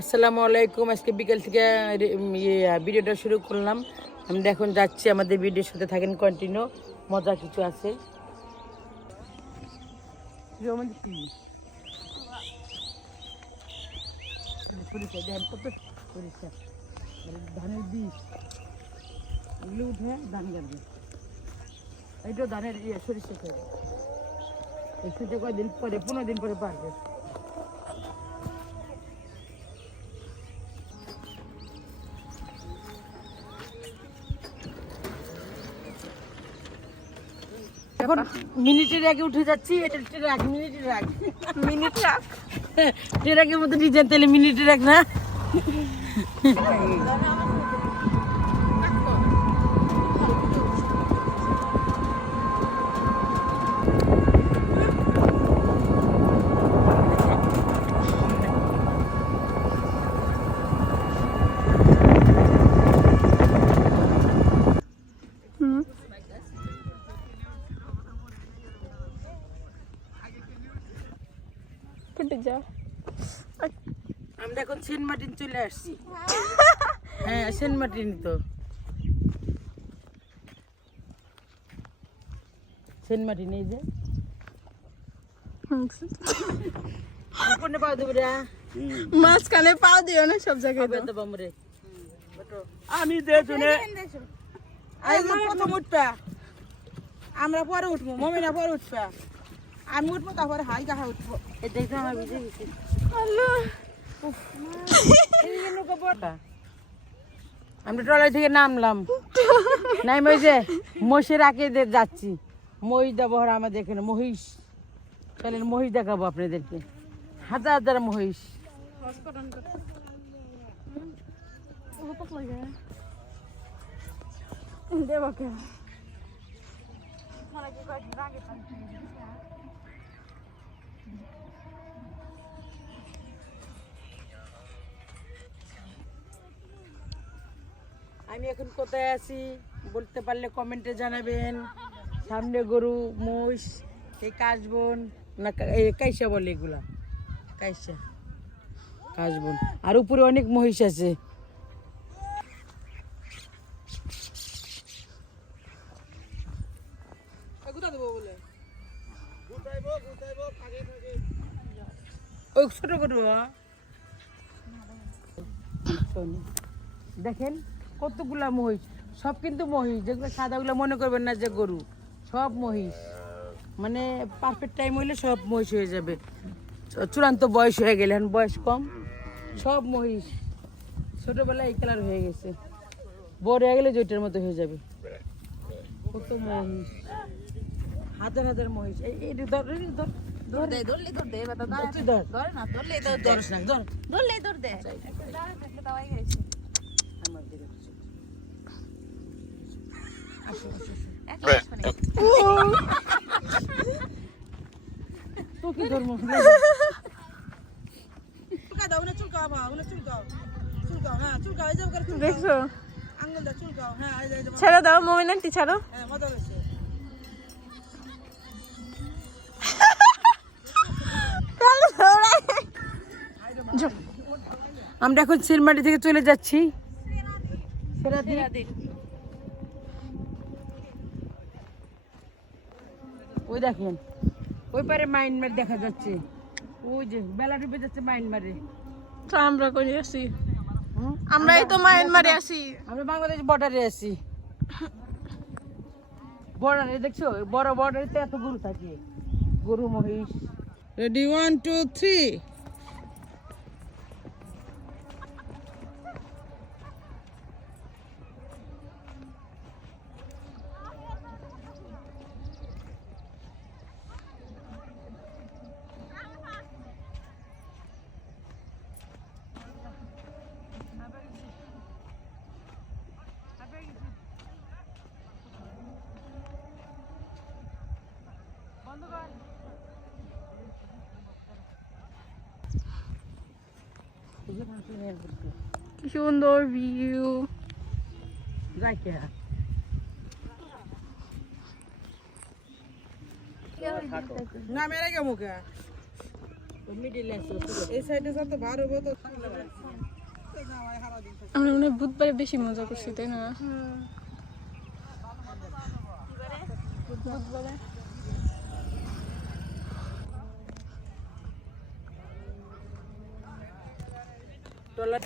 আসসালামু আলাইকুম। আজকে বিকেল থেকে ভিডিওটা শুরু করলাম। আমরা এখন যাচ্ছি, আমাদের ভিডিওর সাথে থাকেন কন্টিনিউ, মজা কিছু আছে। ধানের বীজ এগুলো উঠে ধান গাড়বে, এইটা ধানের সরিষা খেয়ে সেটা কয়দিন পরে 15 দিন পরে পারবে। এখন মিনিটের আগে উঠে যাচ্ছি, এটা ট্রাক, মিনিটের আগে মিনিট রাখ ট্রাকের মধ্যে ডিজাইন, তাহলে মিনিটের আগ না। ফুটে যা। আমরা এখন সেন্ট মার্টিন চলে আসছি। হ্যাঁ, সেন্ট মার্টিন তো সেন্ট মার্টিন, এই যে কোনে পাও দেব রে, মাঝখানে পাও দিও না সব জায়গায় হবে তো বামরে। আমি দেখুনে প্রথম উঠবা, আমরা পরে উঠবো, মমিনা পরে উঠবা, আমি উঠবো, তারপরে হাই গাহা উঠবো। এই দেখো আমার ভিজে গেছে। আমরা ট্রলার থেকে নামলাম, নাই ওই যে মহিষের আগে যাচ্ছি। মহিষ দেবহর আমাদের এখানে মহিষ, চলেন মহিষ দেখাবো আপনাদেরকে, হাজার হাজার মহিষ। আমি এখন কোথায় আছি বলতে পারলে কমেন্টে জানাবেন। সামনে গরু, মহিষ, এই কাশবন না এই কাইসা বলে, এগুলা কাইসা, কাশবন, আর উপরে অনেক মহিষ আছে। ওই ছোট গরু দেখেন কতগুলা মহিষ, সব কিন্তু মহিষ, যেগুলো সাদাগুলো মনে করবেন না যে গরু, সব মহিষ। মানে পারফেক্ট টাইম হইলে সব মহিষ হয়ে যাবে, চূড়ান্ত বয়স হয়ে গেলে, এখন বয়স কম, সব মহিষ। ছোটবেলায় এই কালার হয়ে গেছে, বড় হয়ে গেলে জয়টার মতো হয়ে যাবে। কত মহিষ, হাজার হাজার মহিষ। এই ধর ধর ধর দে, ধরলে ধর দে, ধর ধর না, ধরলে ধর, ধরস না, ধর ধরলে ধর দে। তো কি ধর্ম চুলকা দাও, উনে চুলকাও, মা উনে চুলকাও, চুলকাও, হ্যাঁ চুলকাও, এই যে করে চুলকাও, দেখছো, আঙ্গুল দা চুলকাও, হ্যাঁ এই যে ছেড়ে দাও মমিন আন্টি, ছাড়ো। হ্যাঁ মজা হয়েছে। আমরা এখন সিলমাটি থেকে চলে যাচ্ছি ওই দেখেন ওই পারে মাইনমার দেখা যাচ্ছে, ওই যে বেলা ডুবে যাচ্ছে মাইনমারে। তো আমরা কই আছি? আমরা এই তো মায়ানমারে আছি। আমরা বাংলাদেশ বর্ডারে আছি, বর্ডারে দেখছো, বড় বর্ডারে এত গরু থাকে, গরু মহিষ। রেডি 1 2 3। কি সুন্দর ভিউ। না মেরে গে মুখে মিডিল আছে এই সাইডে যত ভার হবো তো আমরা মনে হয় বুধবারে বেশি মজা করছি তাই না? বুধবারে ট্রলার